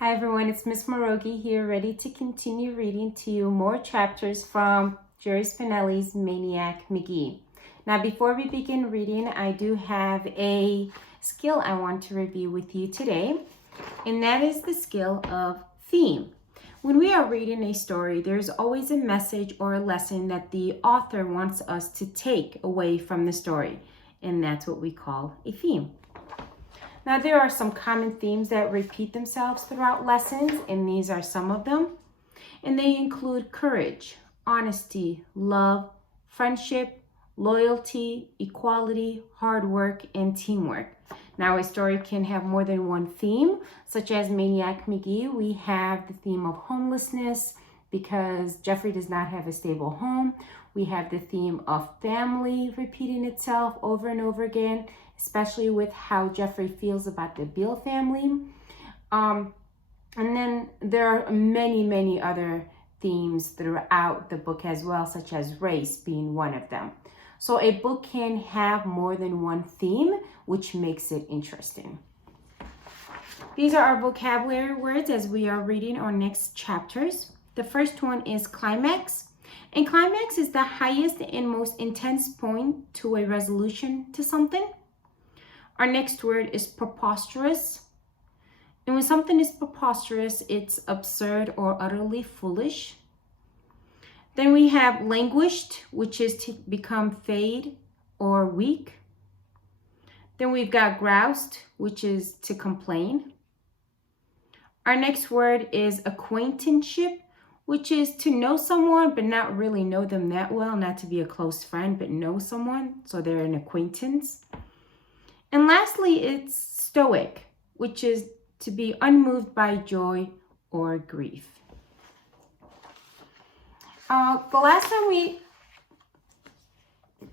Hi everyone, it's Miss Marrugi here, ready to continue reading to you more chapters from Jerry Spinelli's Maniac Magee. Now before we begin reading, I do have a skill I want to review with you today, and that is the skill of theme. When we are reading a story, there's always a message or a lesson that the author wants us to take away from the story, and that's what we call a theme. Now, there are some common themes that repeat themselves throughout lessons, and these are some of them. And they include courage, honesty, love, friendship, loyalty, equality, hard work, and teamwork. Now, a story can have more than one theme, such as Maniac Magee. We have the theme of homelessness because Jeffrey does not have a stable home. We have the theme of family repeating itself over and over again, especially with how Jeffrey feels about the Beale family. And then there are many other themes throughout the book as well, such as race being one of them. So a book can have more than one theme, which makes it interesting. These are our vocabulary words as we are reading our next chapters. The first one is climax. And climax is the highest and most intense point to a resolution to something. Our next word is preposterous. And when something is preposterous, it's absurd or utterly foolish. Then we have languished, which is to become fade or weak. Then we've got groused, which is to complain. Our next word is acquaintanceship, which is to know someone but not really know them that well, not to be a close friend, but know someone, so they're an acquaintance. And lastly, it's stoic, which is to be unmoved by joy or grief. The last time we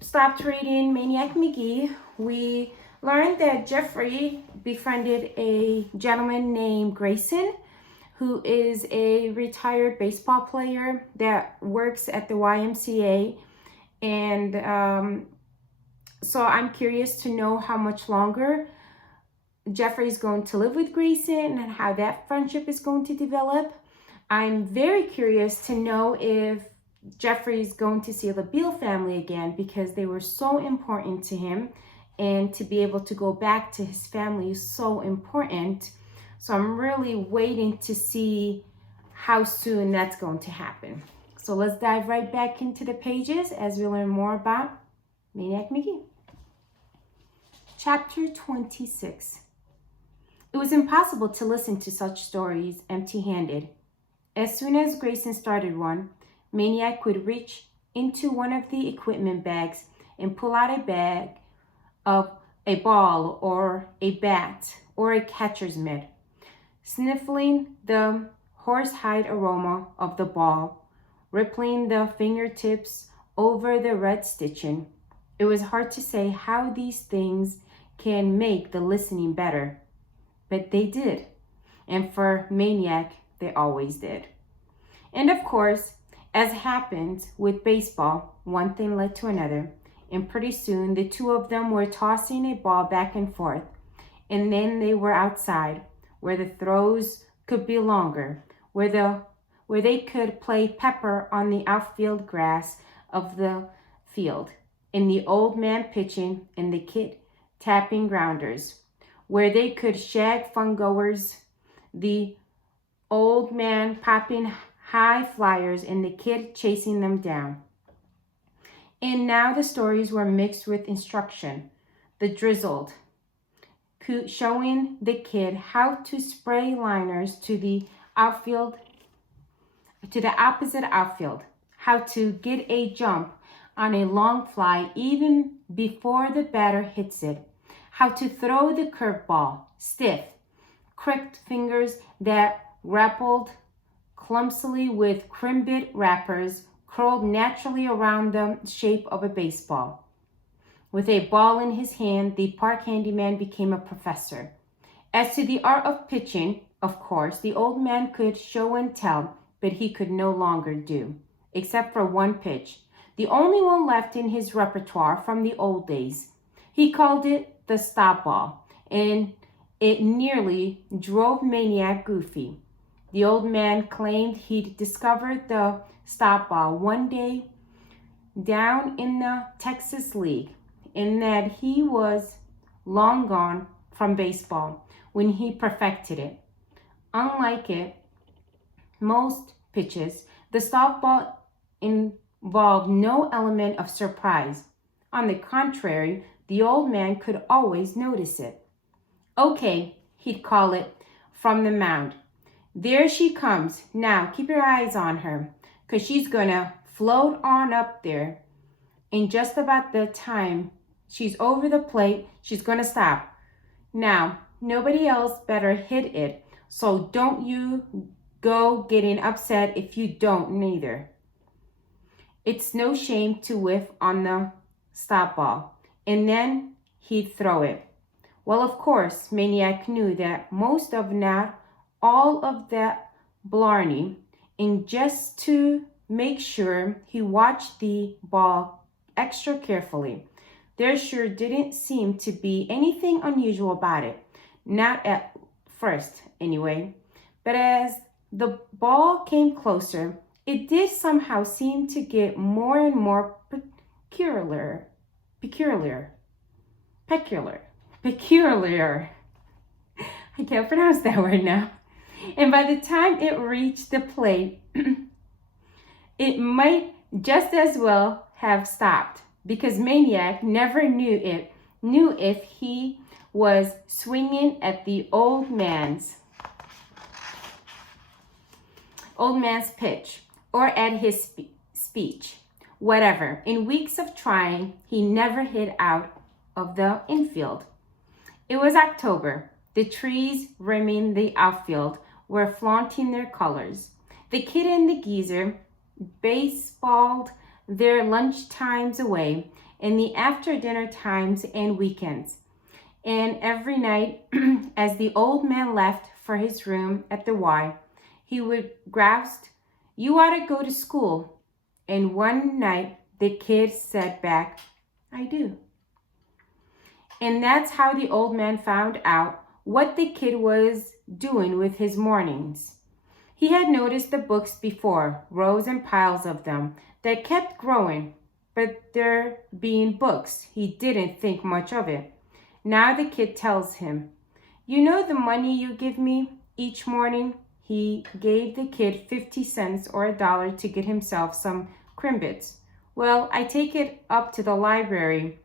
stopped reading Maniac Magee, we learned that Jeffrey befriended a gentleman named Grayson, who is a retired baseball player that works at the YMCA. And so I'm curious to know how much longer Jeffrey is going to live with Grayson and how that friendship is going to develop. I'm very curious to know if Jeffrey is going to see the Beale family again because they were so important to him, and to be able to go back to his family is so important. So I'm really waiting to see how soon that's going to happen. So let's dive right back into the pages as we learn more about Maniac Magee. Chapter 26. It was impossible to listen to such stories empty-handed. As soon as Grayson started one, Maniac would reach into one of the equipment bags and pull out a bag of a ball or a bat or a catcher's mitt, sniffling the horsehide aroma of the ball, rippling the fingertips over the red stitching. It was hard to say how these things can make the listening better, but they did. And for Maniac, they always did. And of course, as happens with baseball, one thing led to another, and pretty soon the two of them were tossing a ball back and forth, and then they were outside, where the throws could be longer, where they could play pepper on the outfield grass of the field, and the old man pitching and the kid tapping grounders, where they could shag fungoers, the old man popping high flyers and the kid chasing them down. And now the stories were mixed with instruction, the drizzled, showing the kid how to spray liners to the outfield, to the opposite outfield, how to get a jump on a long fly even before the batter hits it, how to throw the curveball, stiff, cricked fingers that grappled clumsily with crimbit wrappers curled naturally around the shape of a baseball. With a ball in his hand, the park handyman became a professor. As to the art of pitching, of course, the old man could show and tell, but he could no longer do, except for one pitch, the only one left in his repertoire from the old days. He called it the stop ball, and It nearly drove Maniac goofy. The old man claimed he'd discovered the stop ball one day down in the Texas League, and that he was long gone from baseball when he perfected it. Unlike most pitches, the softball involved no element of surprise. On the contrary, the old man could always notice it. Okay, he'd call it from the mound. There she comes. Now keep your eyes on her, 'cause she's gonna float on up there. And just about the time she's over the plate, she's gonna stop. Now, nobody else better hit it, so don't you go getting upset if you don't neither. It's no shame to whiff on the stop ball, and then he'd throw it. Well, of course, Maniac knew that most of not all of that blarney, and just to make sure, he watched the ball extra carefully. There sure didn't seem to be anything unusual about it, not at first anyway. But as the ball came closer, it did somehow seem to get more and more peculiar. I can't pronounce that word now. And by the time it reached the plate, it might just as well have stopped, because Maniac never knew if he was swinging at the old man's pitch or at his speech. Whatever. In weeks of trying, he never hit out of the infield. It was October. The trees rimming the outfield were flaunting their colors. The kid and the geezer baseballed their lunch times away, and the after dinner times and weekends. And every night, as the old man left for his room at the Y, he would grouse, "You ought to go to school." And one night, the kid said back, "I do." And that's how the old man found out what the kid was doing with his mornings. He had noticed the books before, rows and piles of them, that kept growing, but there being books, he didn't think much of it. Now the kid tells him, "You know the money you give me each morning?" He gave the kid 50 cents or $1 to get himself some Crimbits. "Well, I take it up to the library.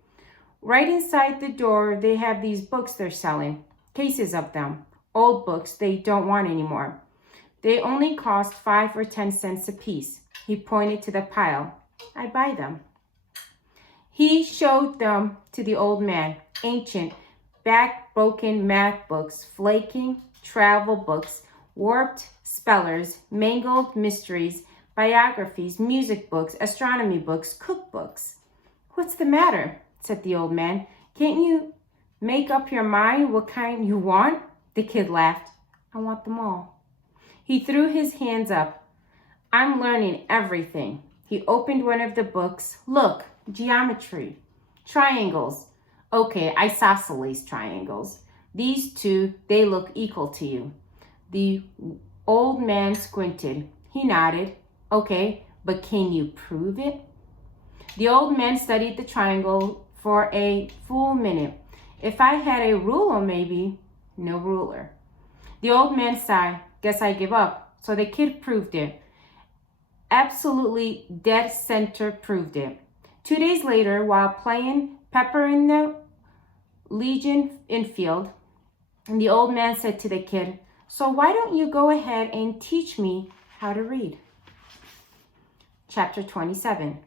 Right inside the door, they have these books they're selling, cases of them, old books they don't want anymore. They only cost 5 or 10 cents a piece." He pointed to the pile. "I buy them." He showed them to the old man, ancient, back-broken math books, flaking travel books, warped spellers, mangled mysteries, biographies, music books, astronomy books, cookbooks. "What's the matter?" said the old man. "Can't you make up your mind what kind you want?" The kid laughed. "I want them all." He threw his hands up. "I'm learning everything." He opened one of the books. "Look, geometry, triangles." "Okay, isosceles triangles. These two, they look equal to you." The old man squinted. He nodded. "Okay, but can you prove it?" The old man studied the triangle for a full minute. "If I had a ruler, maybe." "No ruler." The old man sighed. "Guess I give up." So the kid proved it. Absolutely dead center proved it. 2 days later, while playing Pepper in the Legion infield, the old man said to the kid, "So why don't you go ahead and teach me how to read?" Chapter 27.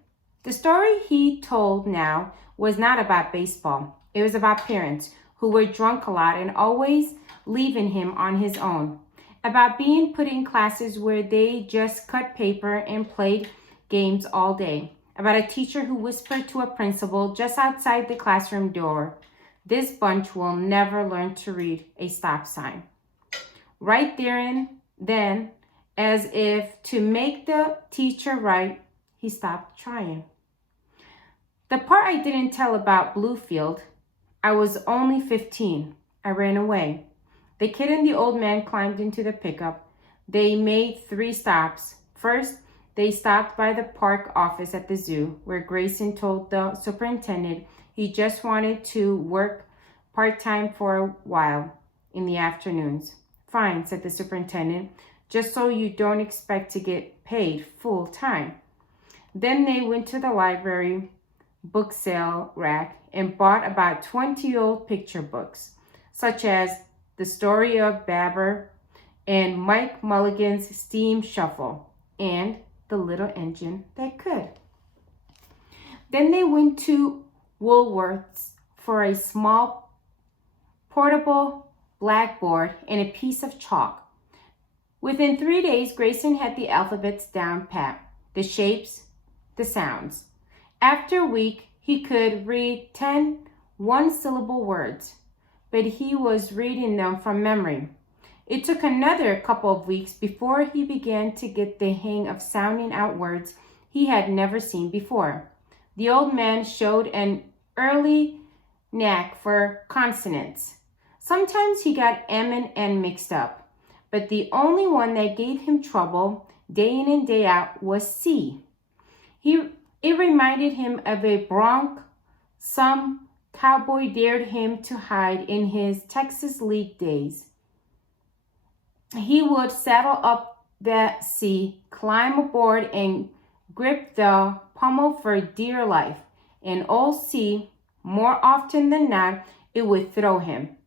The story he told now was not about baseball. It was about parents who were drunk a lot and always leaving him on his own. About being put in classes where they just cut paper and played games all day. About a teacher who whispered to a principal just outside the classroom door, "This bunch will never learn to read a stop sign." Right there and then, as if to make the teacher right, he stopped trying. The part I didn't tell about Bluefield, I was only 15. I ran away. The kid and the old man climbed into the pickup. They made 3 stops. First, they stopped by the park office at the zoo, where Grayson told the superintendent he just wanted to work part-time for a while in the afternoons. Fine, said the superintendent, just so you don't expect to get paid full-time. Then they went to the library book sale rack and bought about 20 old picture books, such as The Story of Babber and Mike Mulligan's Steam Shuffle and The Little Engine That Could. Then they went to Woolworth's for a small portable blackboard and a piece of chalk. Within 3 days, Grayson had the alphabets down pat, the shapes, the sounds. After a week, he could read 10 one-syllable words, but he was reading them from memory. It took another couple of weeks before he began to get the hang of sounding out words he had never seen before. The old man showed an early knack for consonants. Sometimes he got M and N mixed up, but the only one that gave him trouble day in and day out was C. It reminded him of a bronc some cowboy dared him to hide in his Texas League days. He would saddle up that C, climb aboard, and grip the pommel for dear life. And old C, more often than not, it would throw him.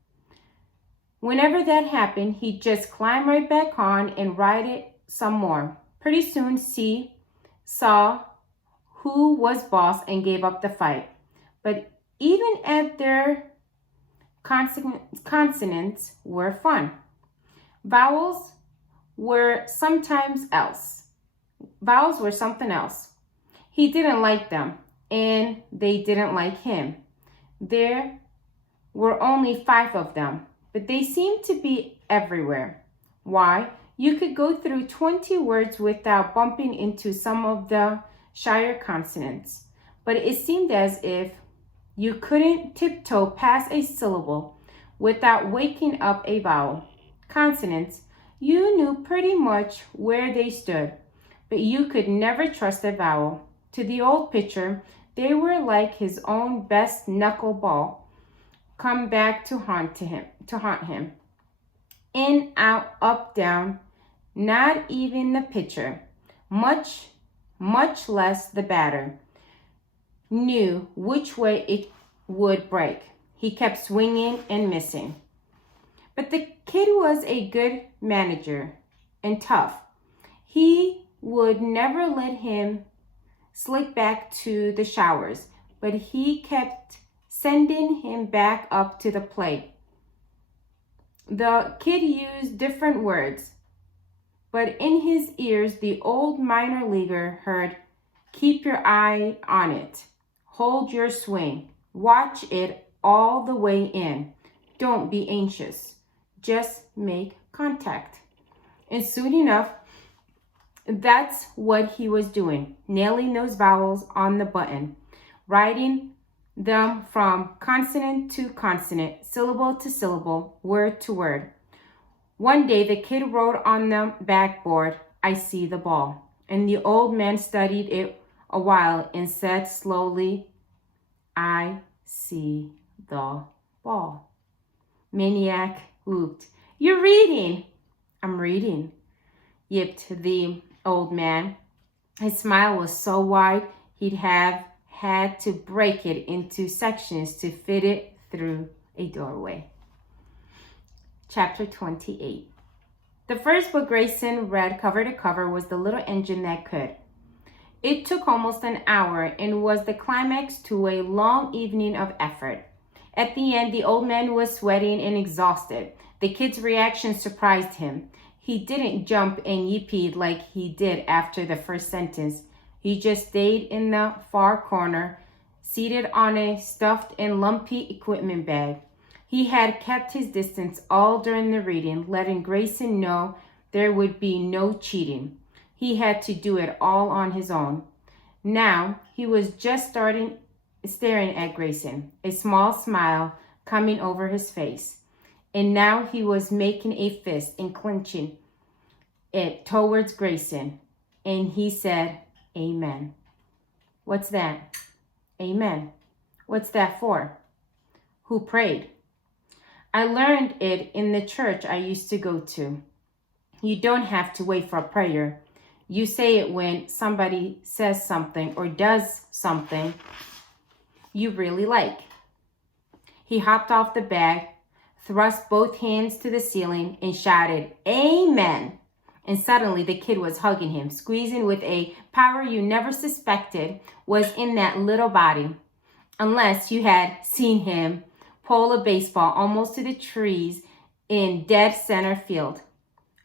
Whenever that happened, he'd just climb right back on and ride it some more. Pretty soon, C saw who was boss and gave up the fight. But even at their consonants were fun. Vowels were something else. He didn't like them, and they didn't like him. There were only 5 of them, but they seemed to be everywhere. Why? You could go through 20 words without bumping into some of the shyer consonants, but it seemed as if you couldn't tiptoe past a syllable without waking up a vowel. Consonants, you knew pretty much where they stood, but you could never trust a vowel. To the old pitcher, they were like his own best knuckleball come back to haunt him. In, out, up, down, not even the pitcher, much less the batter, knew which way it would break. He kept swinging and missing. But the kid was a good manager and tough. He would never let him slip back to the showers, but he kept sending him back up to the plate. The kid used different words, but in his ears the old minor leaguer heard, "Keep your eye on it. Hold your swing. Watch it all the way in. Don't be anxious. Just make contact." And soon enough, that's what he was doing, nailing those vowels on the button, writing them from consonant to consonant, syllable to syllable, word to word. One day, the kid wrote on the backboard, "I see the ball." And the old man studied it a while and said slowly, "I see the ball." Maniac whooped, "You're reading." "I'm reading," yipped the old man. His smile was so wide he'd have had to break it into sections to fit it through a doorway. Chapter 28. The first book Grayson read cover to cover was The Little Engine That Could. It took almost an hour and was the climax to a long evening of effort. At the end, the old man was sweating and exhausted. The kid's reaction surprised him. He didn't jump and yippee like he did after the first sentence. He just stayed in the far corner, seated on a stuffed and lumpy equipment bag. He had kept his distance all during the reading, letting Grayson know there would be no cheating. He had to do it all on his own. Now he was just staring at Grayson, a small smile coming over his face. and now he was making a fist and clenching it towards Grayson. And he said, Amen. What's that? Amen. What's that for? Who prayed? I learned it in the church I used to go to. You don't have to wait for a prayer. You say it when somebody says something or does something you really like. He hopped off the bag, thrust both hands to the ceiling, and shouted, Amen. And suddenly the kid was hugging him, squeezing with a power you never suspected was in that little body, unless you had seen him pull a baseball almost to the trees in dead center field.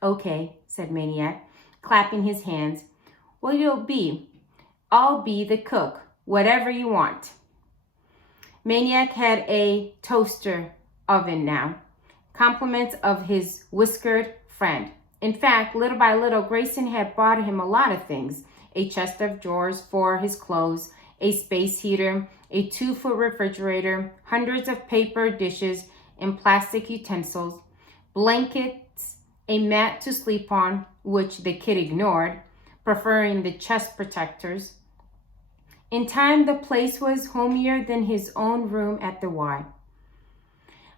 Okay, said Maniac, clapping his hands. What you'll be? I'll be the cook, whatever you want. Maniac had a toaster oven now, compliments of his whiskered friend. In fact, little by little, Grayson had bought him a lot of things. A chest of drawers for his clothes, a space heater, a 2-foot refrigerator, hundreds of paper dishes and plastic utensils, blankets, a mat to sleep on, which the kid ignored, preferring the chest protectors. In time, the place was homier than his own room at the Y.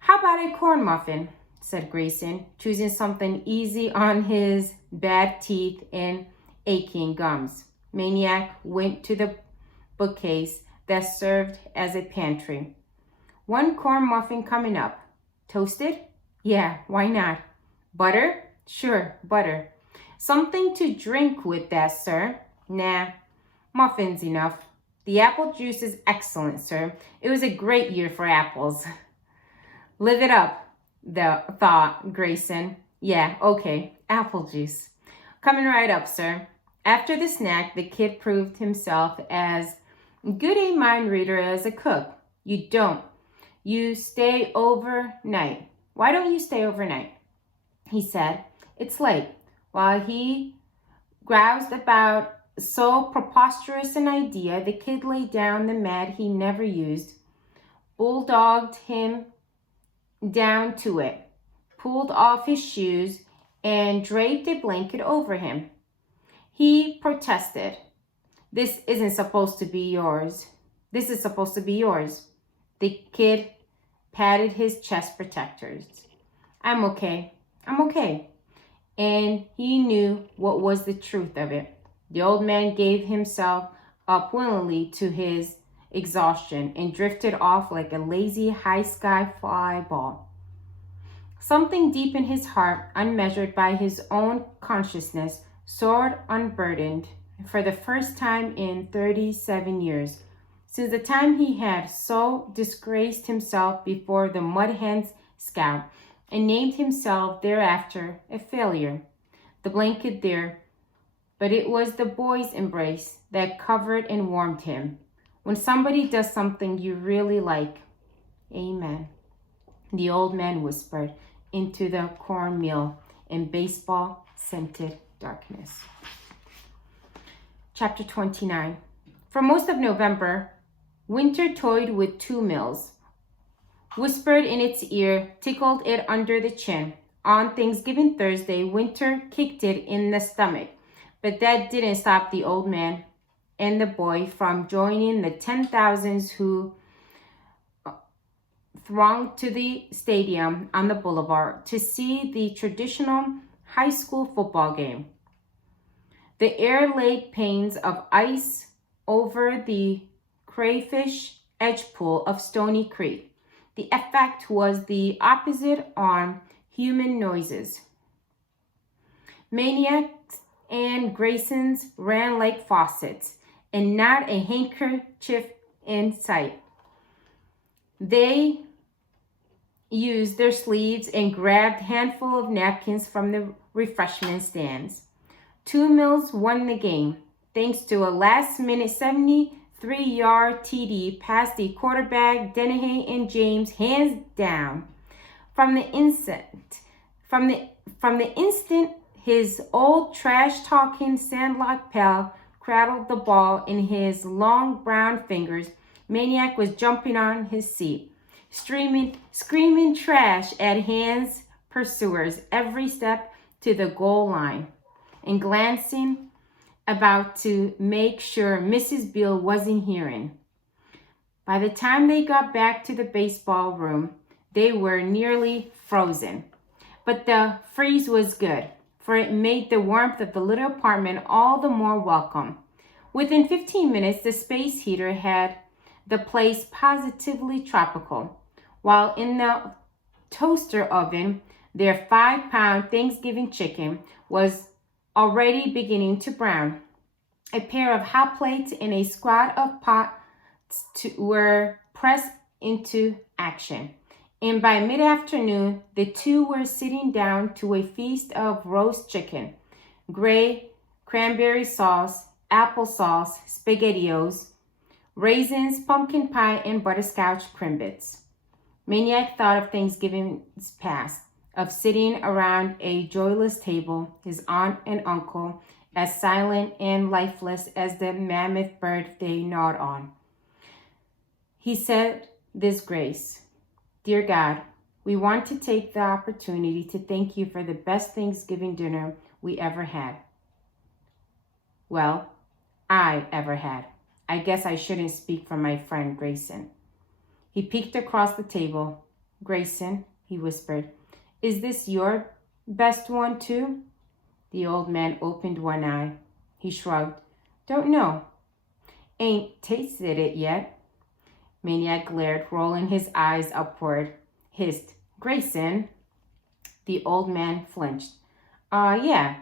How about a corn muffin? Said Grayson, choosing something easy on his bad teeth and aching gums. Maniac went to the bookcase that served as a pantry. One corn muffin coming up. Toasted? Yeah, why not? Butter? Sure, butter. Something to drink with that, sir? Nah, muffins enough. The apple juice is excellent, sir. It was a great year for apples. Live it up, thought Grayson. Yeah, okay, apple juice. Coming right up, sir. After the snack, the kid proved himself as good a mind reader as a cook. You don't. You stay overnight. Why don't you stay overnight? He said. It's late. While he groused about so preposterous an idea, the kid laid down the mat he never used, bulldogged him down to it, pulled off his shoes, and draped a blanket over him. He protested. This isn't supposed to be yours. This is supposed to be yours. The kid patted his chest protectors. I'm okay. And he knew what was the truth of it. The old man gave himself up willingly to his exhaustion and drifted off like a lazy high-sky fly ball. Something deep in his heart, unmeasured by his own consciousness, soared unburdened for the first time in 37 years, since the time he had so disgraced himself before the Mud Hen's scout and named himself thereafter a failure. The blanket there, but it was the boy's embrace that covered and warmed him. When somebody does something you really like, amen, the old man whispered into the cornmeal in baseball-scented darkness. Chapter 29. For most of November, Winter toyed with 2 meals, whispered in its ear, tickled it under the chin. On Thanksgiving Thursday, Winter kicked it in the stomach, but that didn't stop the old man and the boy from joining the 10,000s who thronged to the stadium on the boulevard to see the traditional high school football game. The air laid panes of ice over the crayfish edge pool of Stony Creek. The effect was the opposite on human noises. Maniacs and Graysons ran like faucets, and not a handkerchief in sight. They used their sleeves and grabbed a handful of napkins from the refreshment stands. 2 Mills won the game, thanks to a last-minute 73-yard TD past the quarterback Dennehy and James, hands down. From the instant his old trash-talking Sandlot pal cradled the ball in his long brown fingers, Maniac was jumping on his seat, screaming trash at Hans' pursuers every step to the goal line, and glancing about to make sure Mrs. Beale wasn't hearing. By the time they got back to the baseball room, they were nearly frozen. But the freeze was good, for it made the warmth of the little apartment all the more welcome. Within 15 minutes, the space heater had the place positively tropical, while in the toaster oven, their 5-pound Thanksgiving chicken was already beginning to brown. A pair of hot plates and a squad of pots were pressed into action, and by mid-afternoon, the two were sitting down to a feast of roast chicken, gray cranberry sauce, applesauce, SpaghettiOs, raisins, pumpkin pie, and butterscotch crimbits. Maniac thought of Thanksgiving's past, of sitting around a joyless table, his aunt and uncle as silent and lifeless as the mammoth bird they gnawed on. He said this grace: Dear God, we want to take the opportunity to thank you for the best Thanksgiving dinner we ever had. Well, I ever had. I guess I shouldn't speak for my friend Grayson. He peeked across the table. Grayson, he whispered, is this your best one too? The old man opened one eye. He shrugged. Don't know. Ain't tasted it yet. Maniac glared, rolling his eyes upward. Hissed, Grayson. The old man flinched. Yeah.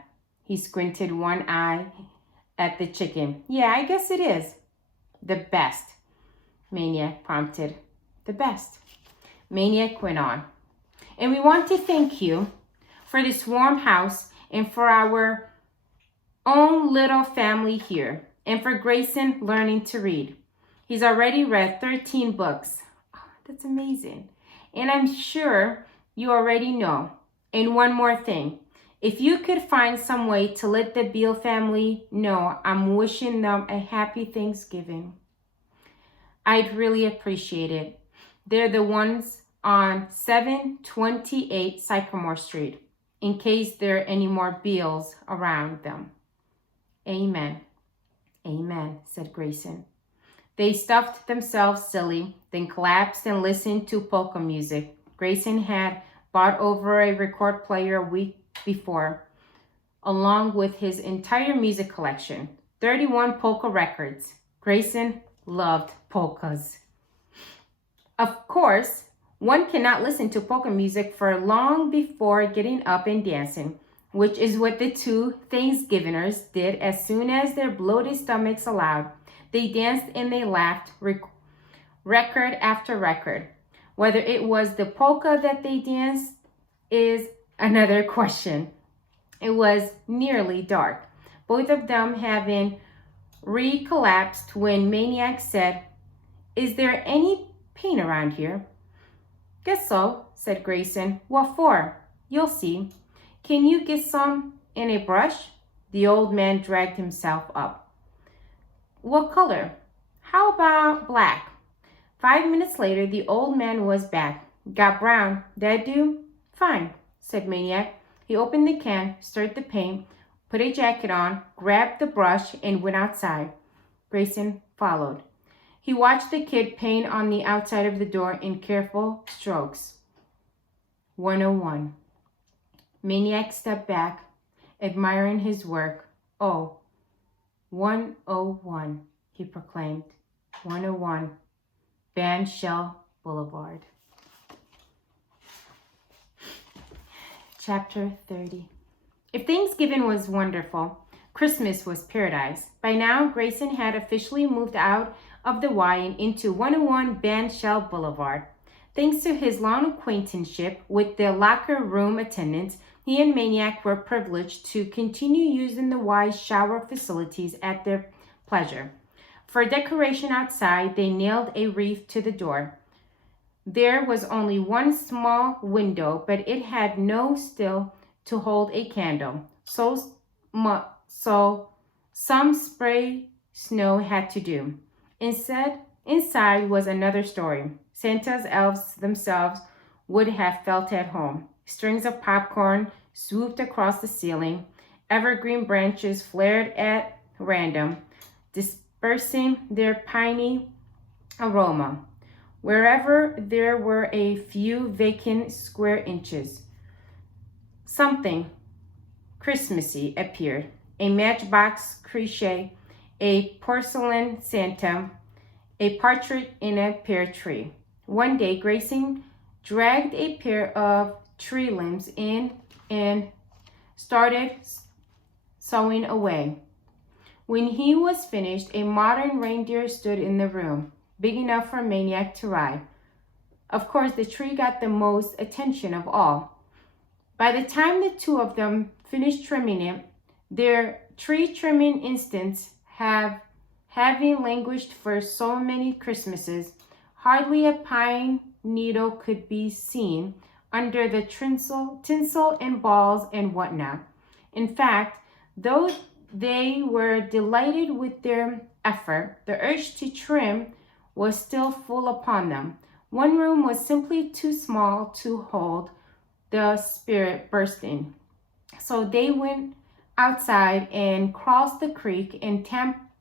He squinted one eye at the chicken. Yeah, I guess it is. The best. Maniac prompted. The best. Maniac went on. And we want to thank you for this warm house and for our own little family here, and for Grayson learning to read. He's already read 13 books. Oh, that's amazing. And I'm sure you already know. And one more thing. If you could find some way to let the Beale family know I'm wishing them a happy Thanksgiving, I'd really appreciate it. They're the ones on 728 Sycamore Street, in case there are any more Beales around them. Amen. Amen, said Grayson. They stuffed themselves silly, then collapsed and listened to polka music. Grayson had bought over a record player a week before, along with his entire music collection, 31 polka records. Grayson loved polkas. Of course, one cannot listen to polka music for long before getting up and dancing, which is what the two Thanksgivingers did as soon as their bloated stomachs allowed. They danced and they laughed, record after record. Whether it was the polka that they danced is another question. It was nearly dark, both of them having recollapsed when Maniac said, Is there any paint around here? Guess so, said Grayson. What for? You'll see. Can you get some and a brush? The old man dragged himself up. What color? How about black? 5 minutes later, the old man was back. Got brown. That do? Fine, said Maniac. He opened the can, stirred the paint, put a jacket on, grabbed the brush, and went outside. Grayson followed. He watched the kid paint on the outside of the door in careful strokes. 101. Maniac stepped back, admiring his work. Oh, 101, he proclaimed. 101, Bandshell Boulevard. Chapter 30. If Thanksgiving was wonderful, Christmas was paradise. By now, Grayson had officially moved out of the Y and into 101 Bandshell Boulevard. Thanks to his long acquaintanceship with the locker room attendants, he and Maniac were privileged to continue using the Y's shower facilities at their pleasure. For decoration outside, they nailed a wreath to the door. There was only one small window, but it had no sill to hold a candle. So some spray snow had to do. Inside was another story. Santa's elves themselves would have felt at home. Strings of popcorn swooped across the ceiling. Evergreen branches flared at random, dispersing their piney aroma wherever there were a few vacant square inches. Something Christmassy appeared. A matchbox cliche, a porcelain Santa, a partridge in a pear tree. One day, Grayson dragged a pair of tree limbs in and started sawing away. When he was finished, a modern reindeer stood in the room, big enough for Maniac to ride. Of course, the tree got the most attention of all. By the time the two of them finished trimming it, their tree trimming instincts having languished for so many Christmases, hardly a pine needle could be seen under the tinsel and balls and whatnot. In fact, though they were delighted with their effort, the urge to trim was still full upon them. One room was simply too small to hold the spirit bursting. So they went outside and crossed the creek and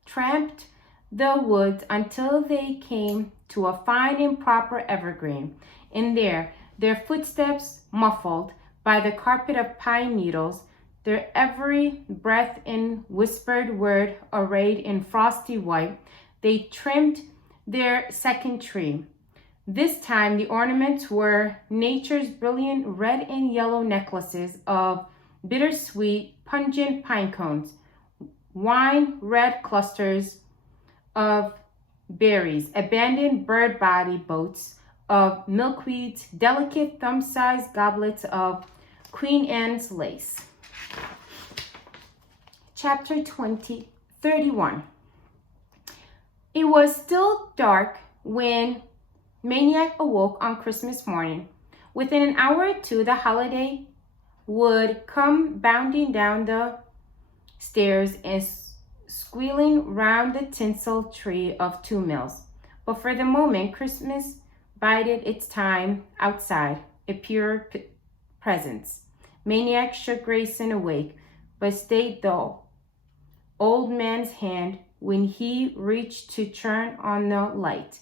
tramped the woods until they came to a fine and proper evergreen. And there, their footsteps muffled by the carpet of pine needles, their every breath and whispered word arrayed in frosty white, they trimmed their second tree. This time the ornaments were nature's brilliant red and yellow necklaces of bittersweet, pungent pine cones, wine red clusters of berries, abandoned bird body boats of milkweeds, delicate thumb-sized goblets of Queen Anne's lace. Chapter 31. It was still dark when Maniac awoke on Christmas morning. Within an hour or two, the holiday would come bounding down the stairs and squealing round the tinsel tree of 2 mills. But for the moment, Christmas bided its time outside, a pure presence. Maniac shook Grayson awake, but stayed the old man's hand when he reached to turn on the light.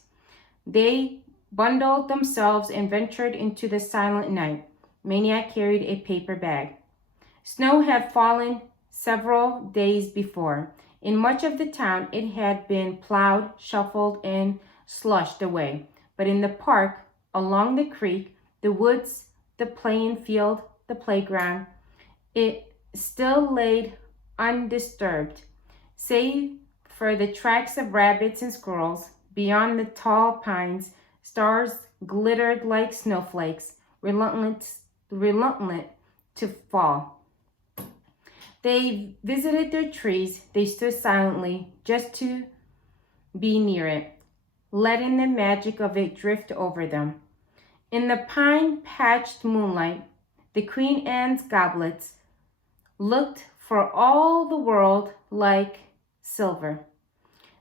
They bundled themselves and ventured into the silent night. Maniac carried a paper bag. Snow had fallen several days before. In much of the town, it had been plowed, shuffled, and slushed away. But in the park, along the creek, the woods, the playing field, the playground, it still lay undisturbed, save for the tracks of rabbits and squirrels. Beyond the tall pines, stars glittered like snowflakes, reluctant to fall. They visited their trees. They stood silently, just to be near it, letting the magic of it drift over them. In the pine-patched moonlight, the Queen Anne's goblets looked for all the world like silver.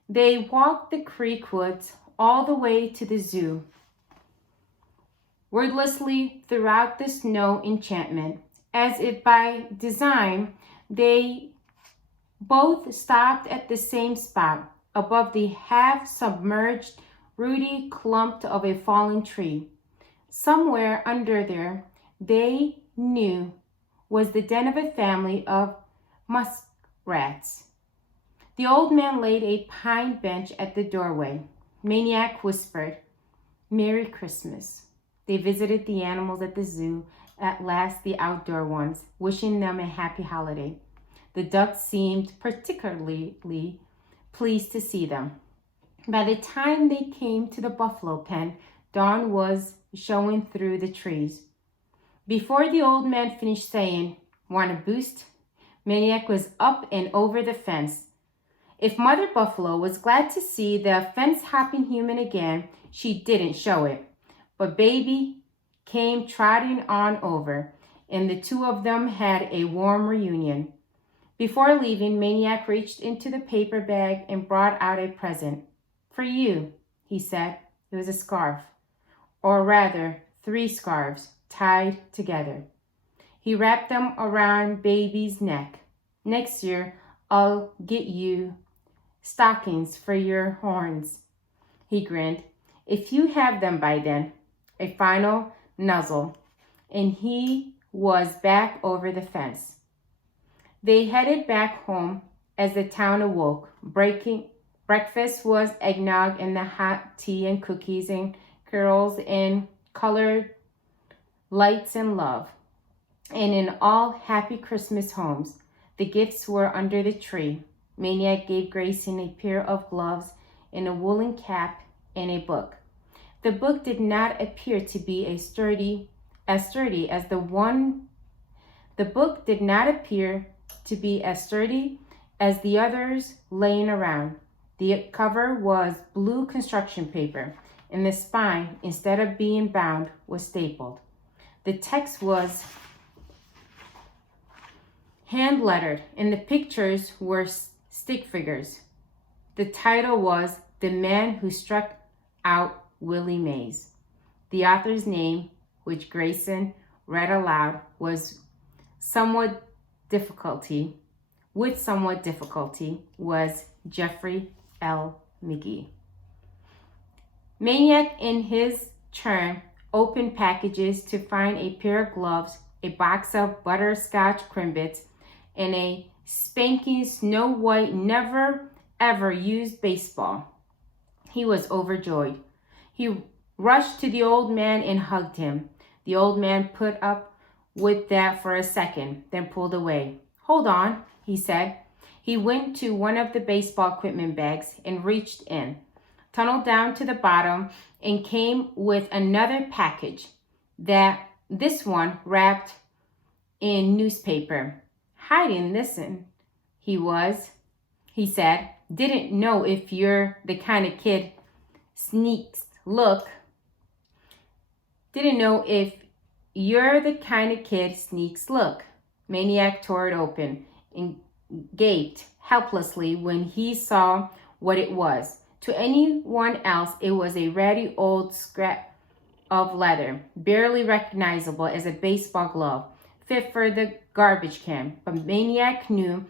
They walked the creek woods all the way to the zoo, wordlessly throughout the snow enchantment. As if by design, they both stopped at the same spot, above the half-submerged, rooty clump of a fallen tree. Somewhere under there, they knew, was the den of a family of muskrats. The old man laid a pine bench at the doorway. Maniac whispered, "Merry Christmas." They visited the animals at the zoo, at last the outdoor ones, wishing them a happy holiday. The ducks seemed particularly pleased to see them. By the time they came to the buffalo pen, dawn was showing through the trees. Before the old man finished saying, "Want a boost?" Maniac was up and over the fence. If Mother Buffalo was glad to see the fence-hopping human again, she didn't show it. But Baby came trotting on over, and the two of them had a warm reunion. Before leaving, Maniac reached into the paper bag and brought out a present. "For you," he said. It was a scarf. or rather 3 scarves tied together. He wrapped them around baby's neck. Next year, I'll get you stockings for your horns, he grinned. If you have them by then. A final nuzzle, and he was back over the fence. They headed back home as the town awoke. Breakfast was eggnog and the hot tea and cookies and carols and colored lights and love. And in all happy Christmas homes, the gifts were under the tree. Maniac gave Grayson a pair of gloves and a woolen cap and a book. The book did not appear to be as sturdy as the others laying around. The cover was blue construction paper, and the spine, instead of being bound, was stapled. The text was hand-lettered, and the pictures were stick figures. The title was The Man Who Struck Out Willie Mays. The author's name, which Grayson read aloud, was somewhat difficulty, was Jeffrey L. Magee. Maniac, in his turn, opened packages to find a pair of gloves, a box of butterscotch crimbits, and a spanking snow white, never ever used baseball. He was overjoyed. He rushed to the old man and hugged him. The old man put up with that for a second, then pulled away. Hold on, he said. He went to one of the baseball equipment bags and reached in, tunneled down to the bottom, and came with another package, this one wrapped in newspaper. Hiding, listen, he said. Didn't know if you're the kind of kid sneaks look. Maniac tore it open and gaped helplessly when he saw what it was. To anyone else, it was a ratty old scrap of leather, barely recognizable as a baseball glove, fit for the garbage can. But Maniac knew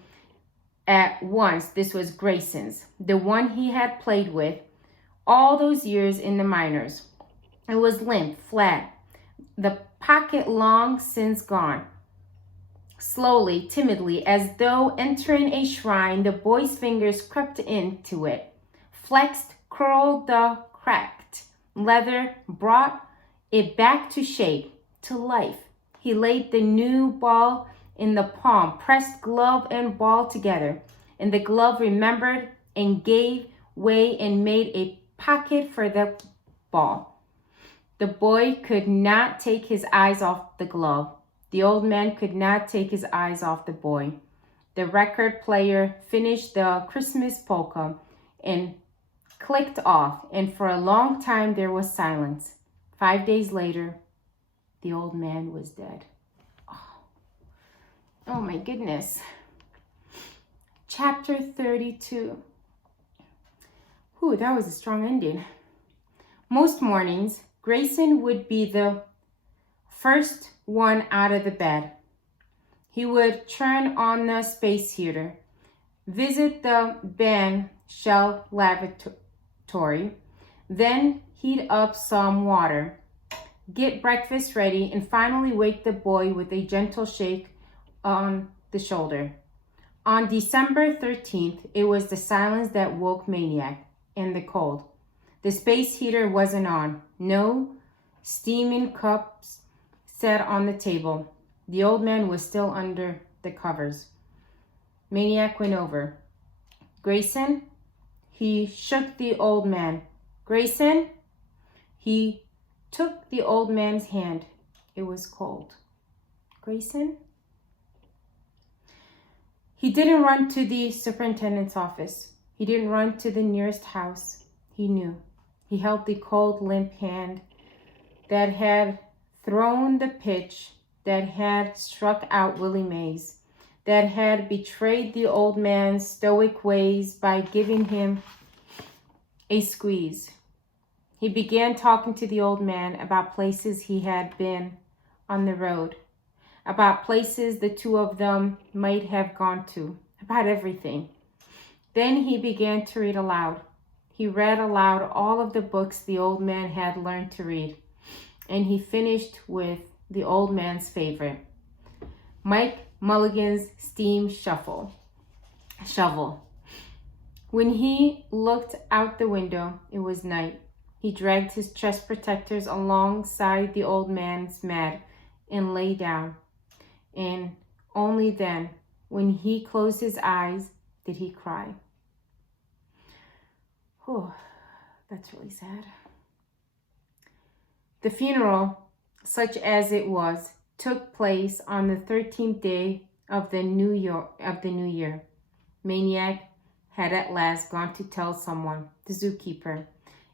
at once this was Grayson's, the one he had played with all those years in the minors. It was limp, flat, the pocket long since gone. Slowly, timidly, as though entering a shrine, the boy's fingers crept into it, flexed, curled the cracked leather, brought it back to shape, to life. He laid the new ball in the palm, pressed glove and ball together, and the glove remembered and gave way and made a pocket for the ball. The boy could not take his eyes off the glove. The old man could not take his eyes off the boy. The record player finished the Christmas polka and clicked off, and for a long time there was silence. 5 days later, the old man was dead. Oh my goodness. Chapter 32. Whew, that was a strong ending. Most mornings, Grayson would be the first one out of the bed. He would turn on the space heater, visit the band shell lavatory, then heat up some water, get breakfast ready, and finally wake the boy with a gentle shake on the shoulder. On December 13th, it was the silence that woke Maniac, and the cold. The space heater wasn't on. No steaming cups sat on the table. The old man was still under the covers. Maniac went over. Grayson? He shook the old man. Grayson? He took the old man's hand. It was cold. Grayson? He didn't run to the superintendent's office. He didn't run to the nearest house. He knew. He held the cold, limp hand that had thrown the pitch, that had struck out Willie Mays, that had betrayed the old man's stoic ways by giving him a squeeze. He began talking to the old man about places he had been on the road, about places the two of them might have gone to, about everything. Then he began to read aloud. He read aloud all of the books the old man had learned to read, and he finished with the old man's favorite, Mike Mulligan's Steam Shovel. When he looked out the window, it was night. He dragged his chest protectors alongside the old man's mat and lay down. And only then, when he closed his eyes, did he cry. Oh, that's really sad. The funeral, such as it was, took place on the 13th day of the new year. Maniac had at last gone to tell someone, the zookeeper,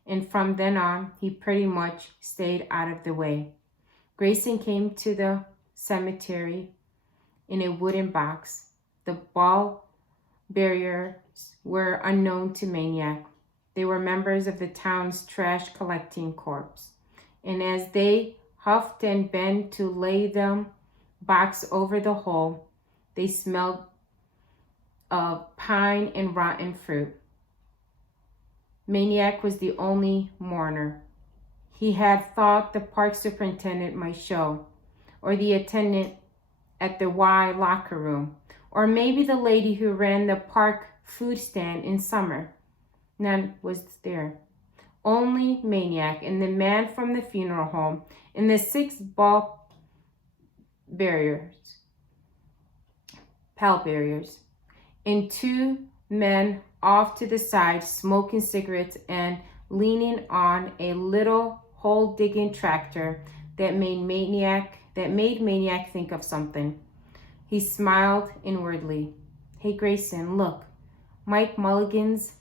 and from then on, he pretty much stayed out of the way. Grayson came to the cemetery in a wooden box. The ball bearers were unknown to Maniac. They were members of the town's trash collecting corps. And as they huffed and bent to lay the box over the hole, they smelled of pine and rotten fruit. Maniac was the only mourner. He had thought the park superintendent might show, or the attendant at the Y locker room, or maybe the lady who ran the park food stand in summer. None was there. Only Maniac and the man from the funeral home and the 6 pallbearers, and 2 men off to the side smoking cigarettes and leaning on a little hole-digging tractor that made Maniac think of something. He smiled inwardly. Hey Grayson, look, Mike Mulligan's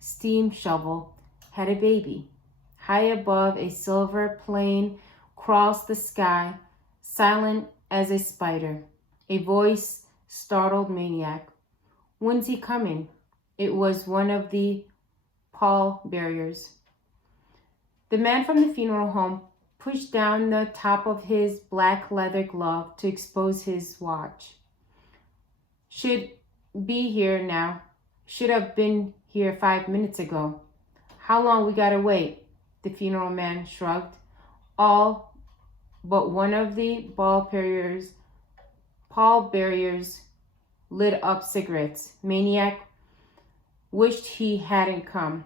steam shovel had a baby. High above, a silver plane crossed the sky, silent as a spider. A voice startled Maniac. When's he coming? It was one of the pallbearers. The man from the funeral home pushed down the top of his black leather glove to expose his watch. Should be here now. Should have been here 5 minutes ago. How long we gotta wait? The funeral man shrugged. All but one of the pallbearers lit up cigarettes. Maniac wished he hadn't come.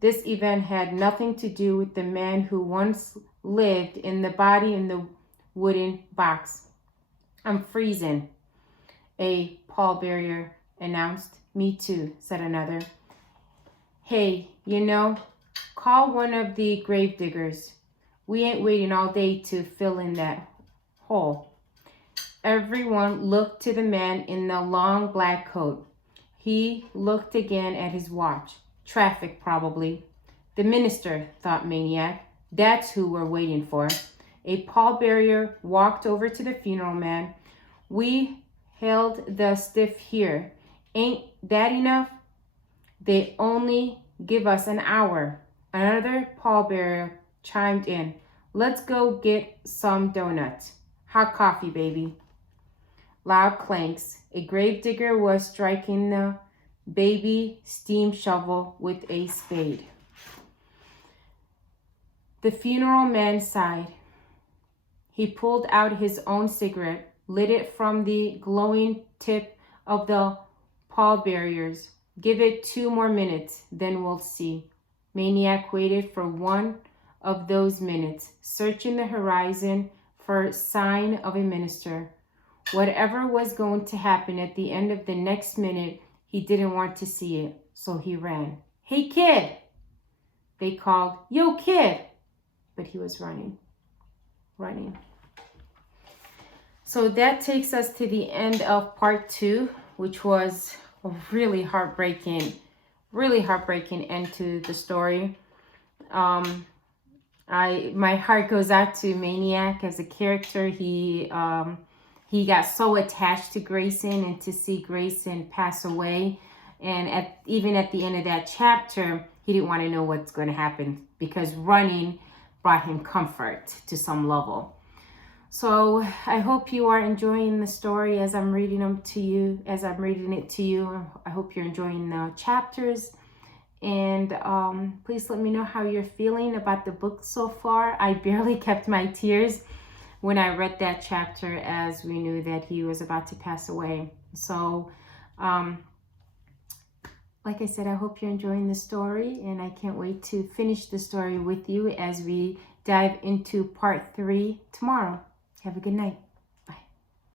This event had nothing to do with the man who once lived in the body in the wooden box. I'm freezing, a pallbearer announced. Me too, said another. Hey, call one of the grave diggers. We ain't waiting all day to fill in that hole. Everyone looked to the man in the long black coat. He looked again at his watch. Traffic, probably. The minister, thought Maniac. That's who we're waiting for. A pallbearer walked over to the funeral man. We held the stiff here. Ain't that enough? They only give us an hour. Another pallbearer chimed in. Let's go get some donuts. Hot coffee, baby. Loud clanks. A gravedigger was striking the baby steam shovel with a spade. The funeral man sighed. He pulled out his own cigarette, lit it from the glowing tip of the pallbearers. Give it 2 more minutes, then we'll see. Maniac waited for one of those minutes, searching the horizon for sign of a minister. Whatever was going to happen at the end of the next minute, he didn't want to see it, so he ran. Hey, kid! They called, Yo, kid! But he was running. So that takes us to the end of part 2, which was a really heartbreaking end to the story. My heart goes out to Maniac as a character. He got so attached to Grayson, and to see Grayson pass away, and even at the end of that chapter, he didn't want to know what's going to happen, because running brought him comfort to some level. So I hope you are enjoying the story as I'm reading it to you. I hope you're enjoying the chapters. And please let me know how you're feeling about the book so far. I barely kept my tears when I read that chapter, as we knew that he was about to pass away. So like I said, I hope you're enjoying the story, and I can't wait to finish the story with you as we dive into part 3 tomorrow. Have a good night.